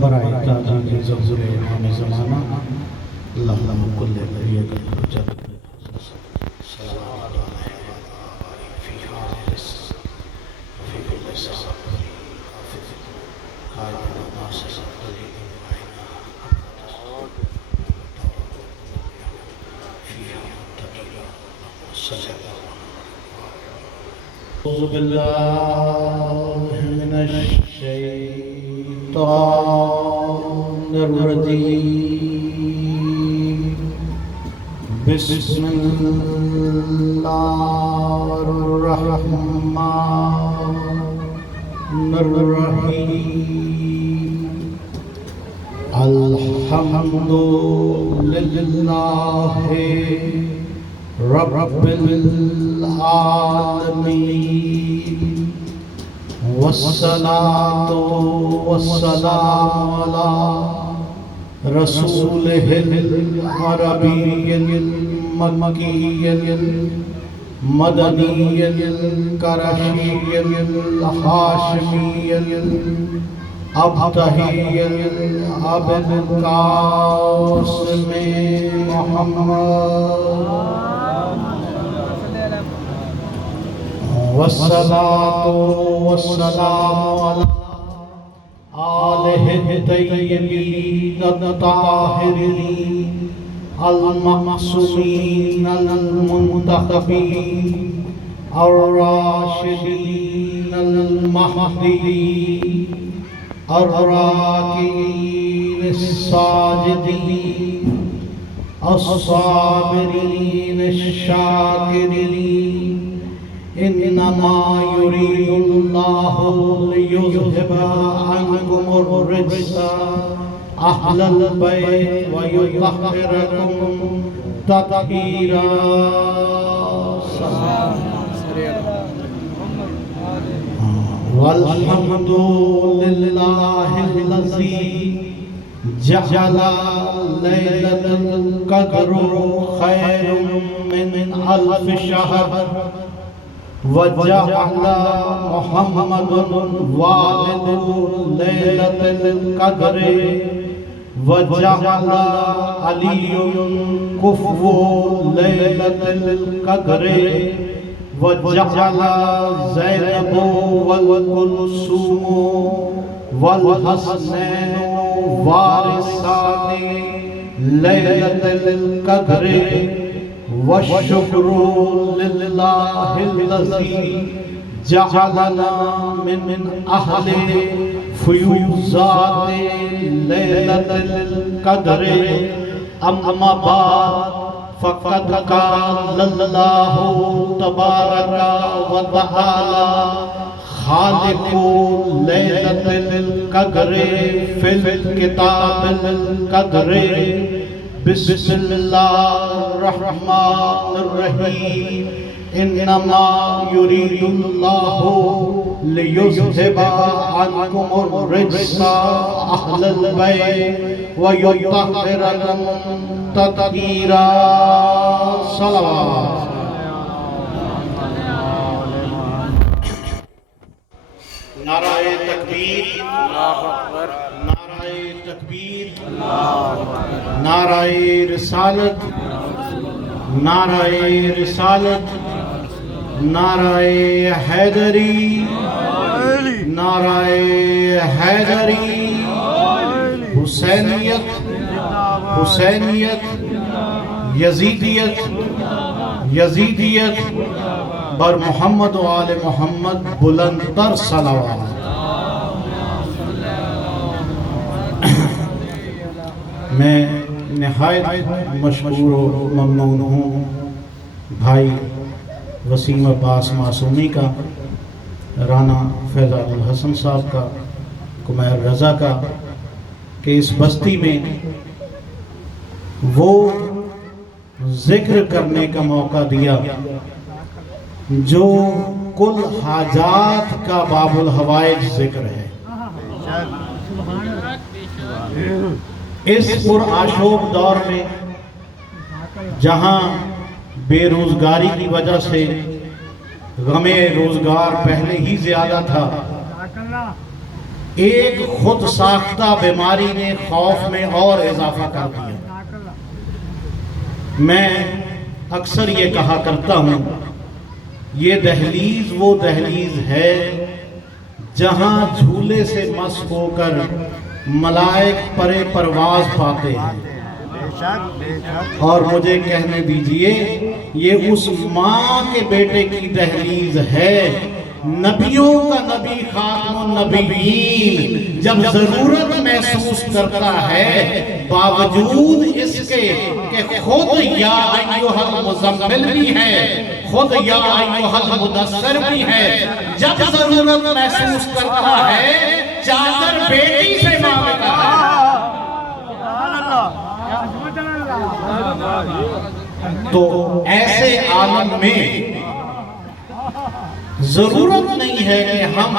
برائے تعظیم ظہور امام زمانہ اللہ لم کل بریت حجت صلوات علیہ فی حاضر فی کل ساعت حافظ قائد ناصر دلیل وعینا فیہا تقیلا صلی اعوذ باللہ من الشیطان الرجیم بسم اللہ الرحمن الرحیم الحمد للہ رب العالمین والصلاة والسلام على رسوله العربي المكي المدني القرشي الهاشمي الأبتهي العبد القاسم محمد والصلاة والسلام على آلہ الطیبین الطاہرین المعصومین المنتخبین الراشدین المہدیین الراکعین الساجدین الصابرین الشاکرین انما يريد الله ليذهب عنكم الرجس اهل البيت ويطهركم تطهيرا والحمد لله الذي جعل ليلة القدر خير من 1000 شهر وجعل محمد والد ليلة القدر وجعل علي كفو ليلة القدر وجعل زينب والكلثوم والحسنين وارثان ليلة القدر والشكر لله الذي جعلنا من أهل فيوزات ليلة القدر أما بعد فقد قال الله تبارك وتعالى خالق ليلة القدر في الكتاب القدر بسم الله الرحمن الرحيم انما يريد الله ليذهب عنكم الرجس اهل البيت ويطهركم تطهيرا صلوات نعرہ تکبیر اللہ اکبر نعرہ تکبیر نعرہ رسالت نعرہ رسالت نعرہ حیدری نعرہ حیدری حسینیت حسینیت یزیدیت یزیدیت بر محمد و آل محمد بلند تر صلوات میں نہایت مشکور و ممنون ہوں بھائی وسیم عباس معصومی کا، رانا فیضان الحسن صاحب کا، کمیر رضا کا، کہ اس بستی میں وہ ذکر کرنے کا موقع دیا جو کل حاجات کا باب الحوائج ذکر ہے۔ اس پرآشوب دور میں جہاں بے روزگاری کی وجہ سے غم روزگار پہلے ہی زیادہ تھا، ایک خود ساختہ بیماری نے خوف میں اور اضافہ کر دیا۔ میں اکثر یہ کہا کرتا ہوں، یہ دہلیز وہ دہلیز ہے جہاں جھولے سے مس ہو کر ملائک پرے پرواز پاتے ہیں۔ اور مجھے کہنے دیجئے یہ اس ماں کے بیٹے کی دہلیز ہے، نبیوں کا نبی خاتم النبیین جب ضرورت محسوس کرتا ہے، باوجود اس کے کہ خود یا ایھا المزمل بھی ہے، خود یا ایھا المدثر بھی ہے، جب ضرورت محسوس کرتا ہے چادر بیٹی سے مانگتا ہے۔ تو ایسے عالم میں ضرورت نہیں ہے کہ ہم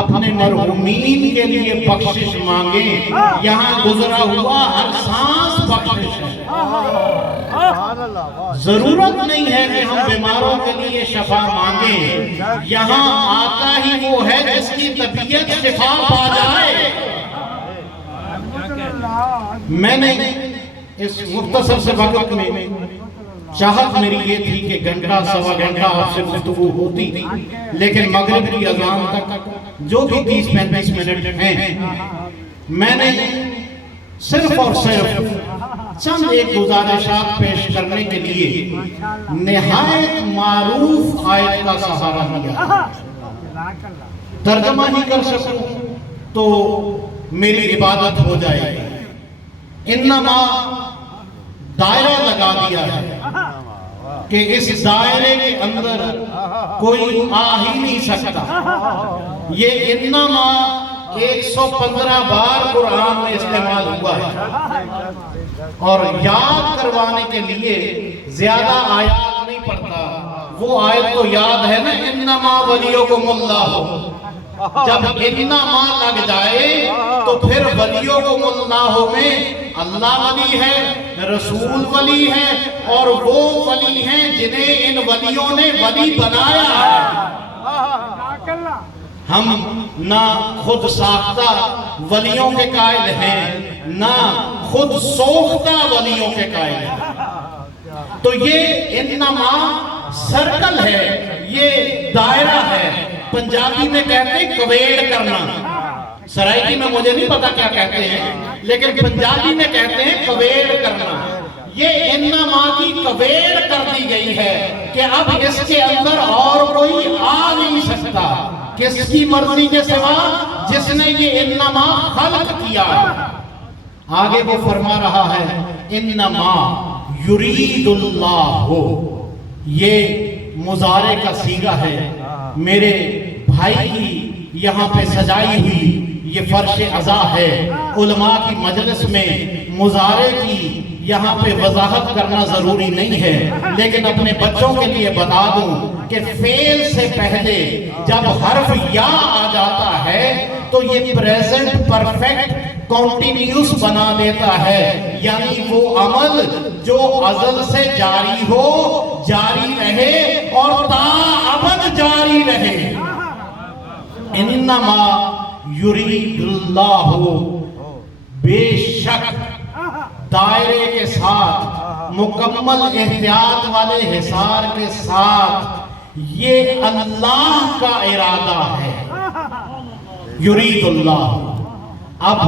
اپنے مرحومین کے لیے بخشش مانگیں، یہاں گزرا ہوا ہر سانس بخشش ہے۔ ضرورت نہیں ہے کہ ہم بیماروں کے لیے شفا مانگیں، یہاں آتا ہی وہ ہے جس کی طبیعت شفا پا جائے۔ میں نے اس مختصر سے وقت میں چاہت میری یہ تھی کہ گھنٹہ سوا گھنٹہ آپ سے گفتگو ہوتی، لیکن مغرب کی اذان تک جو بھی 30-35 منٹ ہیں، میں نے صرف اور صرف چند ایک گزارشات پیش کرنے کے لیے نہایت معروف آیت کا سہارا لیا۔ ترجمہ ہی کر سکوں تو میری عبادت ہو جائے گی۔ انما دائرہ لگا دیا ہے کہ اس دائرے کے اندر کوئی آ ہی نہیں سکتا۔ یہ انما 115 بار قرآن میں استعمال ہوا ہے، اور یاد کروانے کے لیے زیادہ آیات نہیں پڑھتا۔ وہ آیت تو یاد ہے نا، انما ولیکم اللہ۔ جب انما لگ جائے تو پھر ولیکم اللہ میں اللہ ولی ہے، رسول ولی ہے، اور وہ ولی ہیں جنہیں ان ولیوں نے ولی بنایا ہے۔ ہم نہ خود ساختہ ولیوں کے قائل ہیں، نہ خود سوختہ ولیوں کے قائل ہیں۔ تو یہ انما سرکل ہے، یہ دائرہ ہے۔ پنجابی میں کہتے ہیں کویڑ کرنا، سرائکی میں مجھے نہیں پتا کیا کہتے ہیں، لیکن پنجابی میں کہتے ہیں کویڑ کرنا۔ یہ انما کی کویڑ کر دی گئی ہے کہ اب اس کے اندر اور کوئی آ نہیں سکتا۔ کس کی مرضی کے سوا؟ جس نے یہ انما خلق کیا ہے۔ آگے وہ فرما رہا ہے انما یرید اللہ، یہ مضارع کا صیغہ ہے۔ میرے بھائی کی یہاں پہ سجائی ہوئی یہ فرش عزا ہے۔ علماء کی مجلس میں مضارع کی یہاں پہ وضاحت کرنا ضروری نہیں ہے، لیکن اپنے بچوں کے لیے بتا دوں کہ فعل سے پہلے جب حرف یا آ جاتا ہے تو یہ پریزنٹ پرفیکٹ کنٹینیوس بنا دیتا ہے، یعنی وہ عمل جو ازل سے جاری ہو، جاری رہے اور تا ابد جاری رہے۔ انما یرید اللہ، بے شک دائرے کے ساتھ، مکمل احتیاط والے حصار کے ساتھ، یہ اللہ کا ارادہ ہے۔ یرید اللہ، اب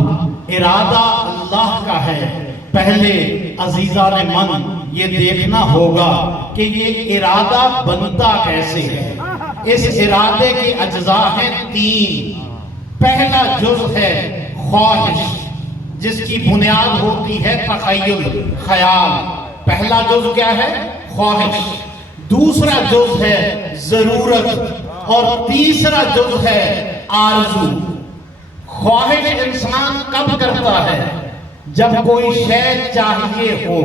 ارادہ اللہ کا ہے۔ پہلے عزیزان من یہ دیکھنا ہوگا کہ یہ ارادہ بنتا کیسے ہے۔ اس ارادے کے اجزاء ہیں 3۔ پہلا جز ہے خواہش، جس کی بنیاد ہوتی ہے تخیل، خیال۔ پہلا جز کیا ہے؟ خواہش۔ دوسرا جز ہے ضرورت، اور تیسرا جز ہے آرزو۔ خواہش انسان کب کرتا ہے؟ جب کوئی شے چاہیے ہو۔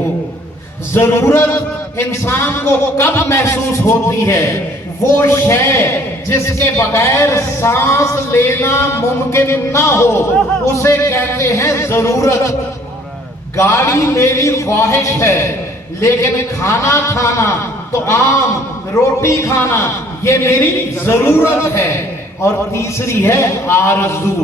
ضرورت انسان کو کب محسوس ہوتی ہے؟ وہ شے جس کے بغیر سانس لینا ممکن نہ ہو، اسے کہتے ہیں ضرورت۔ گاڑی میری خواہش ہے، لیکن کھانا کھانا تو عام روٹی کھانا یہ میری ضرورت ہے۔ اور تیسری ہے آرزو۔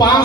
5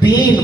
3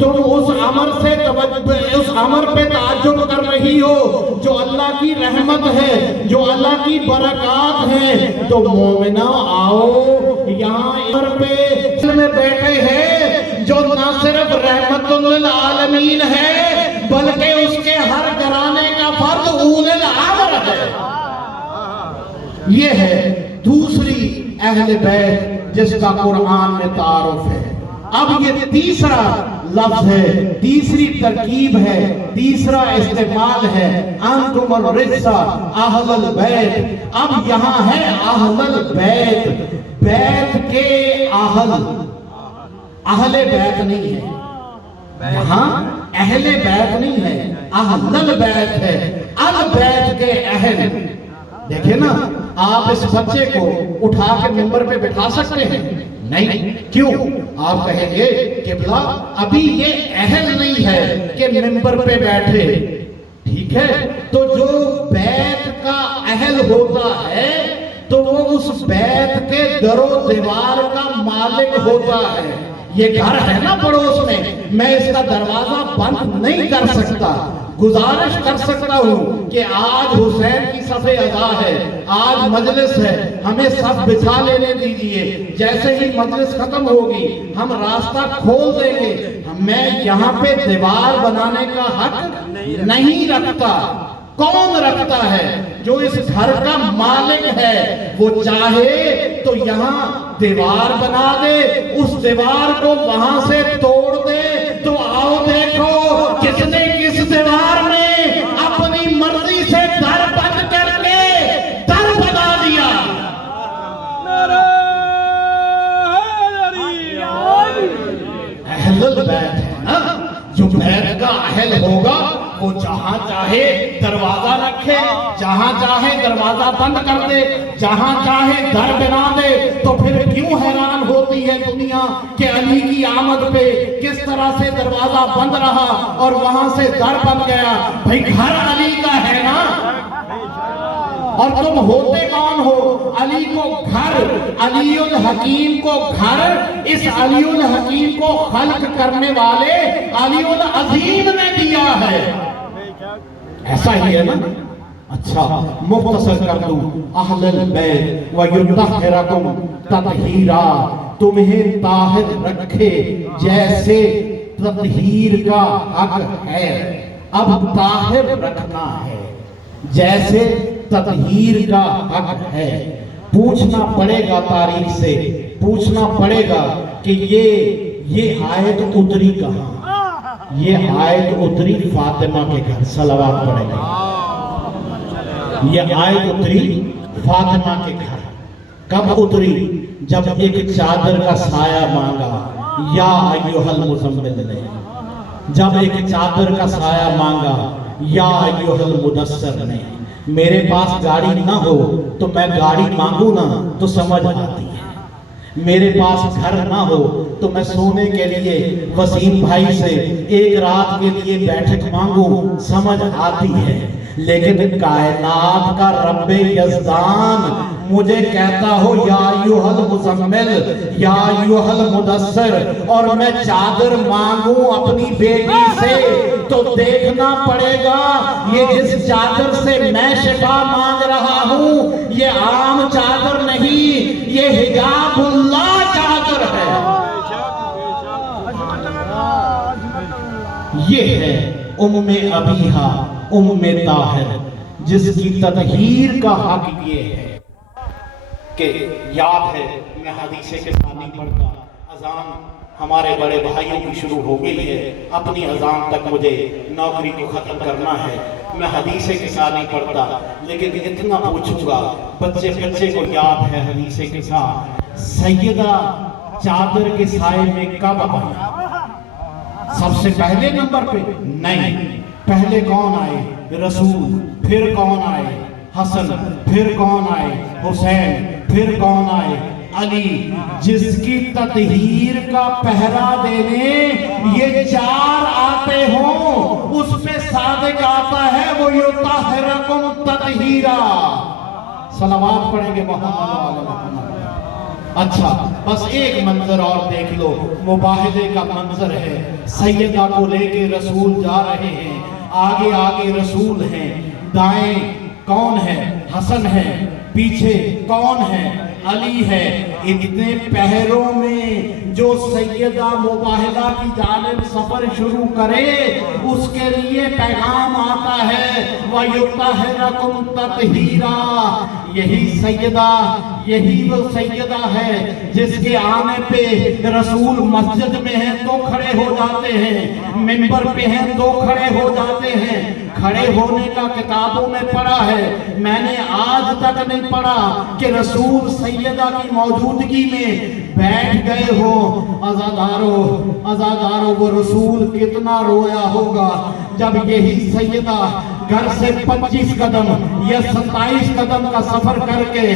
تم اس امر پہ تعجب کر رہی ہو جو اللہ کی رحمت ہے، جو اللہ کی برکات ہے، تو مومنہ آؤ یہاں امر پہ میں بیٹھے ہیں جو نہ صرف رحمت للعالمین ہے بلکہ اس کے ہر گھرانے کا فرد اولل الامر ہے۔ یہ ہے دوسری اہل بیت جس کا قرآن میں تعارف ہے۔ اب یہ تیسرا لفظ ہے، تیسری ترکیب ہے، تیسرا استعمال ہے، انتم الرجس اہل البیت۔ اب یہاں ہے اہل البیت، بیت کے اہل بیت نہیں ہے، یہاں اہل بیت نہیں ہے، اہل البیت ہے، البیت کے اہل۔ دیکھیں نا، آپ اس بچے کو اٹھا کے ممبر پہ بٹھا سکتے ہیں؟ نہیں۔ کیوں؟ آپ کہیں گے قبلہ ابھی یہ اہل نہیں ہے کہ ممبر پہ بیٹھے۔ ٹھیک ہے، تو جو بیت کا اہل ہوتا ہے تو وہ اس بیت کے در و دیوار کا مالک ہوتا ہے۔ یہ گھر ہے نا پڑوس میں اس کا دروازہ بند نہیں کر سکتا۔ گزارش کر سکتا ہوں کہ آج حسین کی صف ادا ہے، آج مجلس ہے، ہمیں صف بچھا لینے دیجئے، جیسے ہی مجلس ختم ہوگی ہم راستہ کھول دیں گے۔ میں یہاں پہ دیوار بنانے کا حق نہیں رکھتا۔ کون رکھتا ہے؟ جو اس گھر کا مالک ہے، وہ چاہے تو یہاں دیوار بنا دے، اس دیوار کو وہاں سے توڑ دے، تو آؤ دیکھو کس نے کس دیوار میں اپنی مرضی سے در بند کر کے در بنا دیا۔ اہل البیت ہے نا، جو بیت کا اہل ہوگا وہ جہاں چاہے دروازہ رکھے، جہاں چاہے دروازہ بند کر دے، جہاں چاہے در بنا دے۔ تو پھر کیوں حیران ہوتی ہے دنیا کہ علی کی آمد پہ کس طرح سے دروازہ بند رہا اور وہاں سے در بن گیا؟ بھئی گھر علی کا ہے نا، اور تم ہوتے کون ہو؟ علی کو گھر، علی الحکیم کو گھر، اس علی الحکیم کو خلق کرنے والے علی العظیم نے دیا ہے۔ ایسا ہی ہے نا؟ اچھا مختصر کر دوں، اہل البیت وَيُطَهِّرَكُمْ تَطْهِيرًا، تمہیں طاہر رکھے جیسے تطہیر کا حق ہے۔ اب طاہر رکھنا ہے جیسے تطہیر کا حق ہے۔ پوچھنا پڑے گا تاریخ سے، پوچھنا پڑے گا کہ یہ آیت اتری کہاں؟ یہ آیت اتری فاطمہ کے گھر، صلوات پڑھیں گے۔ یہ آیت اتری فاطمہ کے گھر۔ کب اتری؟ جب ایک چادر کا سایہ مانگا، یا ایھا المزمل نے، جب ایک چادر کا سایہ مانگا یا ایھا المدثر نے۔ میرے پاس گاڑی نہ ہو تو میں گاڑی مانگوں نا تو سمجھ آتی ہے، میرے پاس گھر نہ ہو تو میں سونے کے لیے وسیم بھائی سے ایک رات کے لیے بیٹھک مانگوں، سمجھ آتی ہے۔ لیکن کائنات کا رب یزدان مجھے کہتا ہو یا ایھا المزمل، یا ایھا المدثر، اور میں چادر مانگوں اپنی بیٹی سے، تو دیکھنا پڑے گا یہ جس چادر سے میں شفا مانگ رہا ہوں یہ عام چادر نہیں، یہ حجاب اللہ چادر ہے۔ یہ ہے ام ابیہا، ام طاہر، جس کی تطہیر کا حق یہ ہے کہ یاد ہے، میں حدیث کے ساتھ نہیں پڑھتا، اذان ہمارے بڑے بھائیوں کی شروع ہو گئی ہے، اپنی اذان تک مجھے نوکری کو ختم کرنا ہے، میں حدیث کے ساتھ نہیں پڑھتا، لیکن اتنا پوچھوں گا، بچے کو یاد ہے حدیث کے ساتھ سیدہ چادر کے سائے میں کب آئی؟ سب سے پہلے نمبر پہ نہیں، پہلے کون آئے؟ رسول، پھر کون آئے؟ حسن، پھر کون آئے؟ حسین، پھر کون آئے؟ علی، جس کی تطہیر کا پہرا دینے یہ چار آتے ہوں، اس پہ صادق آتا ہے وہ یطہرکم تطہیرا۔ صلوات پڑھیں گے محمد علیہ وسلم۔ اچھا بس ایک منظر اور دیکھ لو، مباہدے کا منظر ہے، سیدہ کو لے کے رسول جا رہے ہیں، آگے آگے رسول ہیں، دائیں کون ہے؟ حسن ہے، پیچھے کون ہے؟ علی ہے۔ اتنے پہروں میں جو سیدہ مباہدہ کی جانب سفر شروع کرے اس کے لیے پیغام آتا ہے وَيُطَهِّرَكُمْ تَطْهِيرًا۔ یہی وہ سیدہ ہے جس کے آنے پہ رسول مسجد میں ہیں تو کھڑے ہو جاتے ہیں، منبر پہ ہیں تو کھڑے ہو جاتے ہیں۔ کھڑے ہونے کا کتابوں میں پڑھا ہے، میں نے آج تک نہیں پڑھا کہ رسول سیدہ کی موجودگی میں بیٹھ گئے ہو۔ عزادارو وہ رسول کتنا رویا ہوگا جب یہی سیدہ گھر سے 25 قدم یا 27 قدم کا سفر کر کے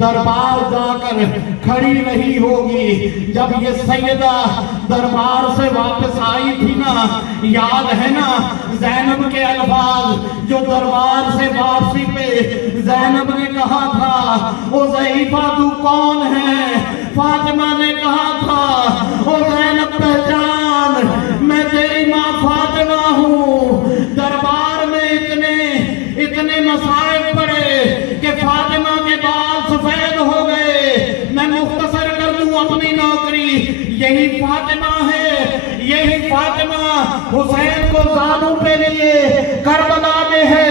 دربار جا کر کھڑی رہی ہوگی۔ جب یہ سیدہ دربار سے واپس آئی تھی نا، یاد ہے نا زینب کے الفاظ جو دربار سے واپسی پہ زینب نے کہا تھا، او ضعیفہ تو کون ہے؟ فاطمہ نے کہا تھا، او زینب پہچان میں تیری ماں فاطمہ ہوں۔ دربار میں اتنے مسائب پڑے کہ فاطمہ کے بال سفید ہو گئے۔ میں مختصر کر دوں اپنی نوکری، یہی فاطمہ ہے، یہی فاطمہ حسین کو زانوں پہ لیے کربلا میں ہے،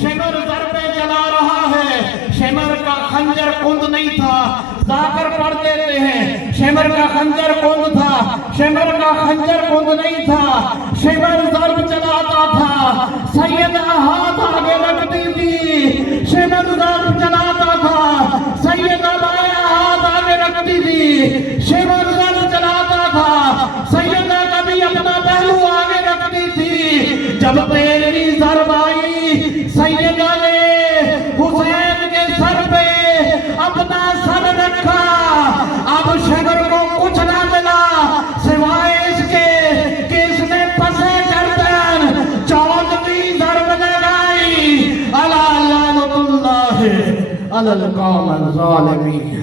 شمر در پہ جلا رہا ہے۔ شمر کا خنجر کند نہیں تھا، ذاکر پڑھ دیتے ہیں، شمر کا خنجر کند تھا، شمر کا خنجر کند نہیں تھا، شمر ضرب چلاتا تھا، سیدہ ہاتھ آگے رکھتی تھی، شمر ضرب چلاتا تھا، سیدہ بایاں ہاتھ آگے رکھتی تھی، شمر ضرب چلاتا تھا، سیدہ کبھی اپنا پہلو آگے رکھتی تھی۔ جب پہلی ضرب آئی سیدہ نے حسین کے سر پہ اپنا سر رکھا، اب شمر کو کچھ نہ ملا سوائے اس کے کہ اس نے پسے گردن 14ویں ضرب لگائی۔ الا لعنت اللہ علی القوم الظالمین۔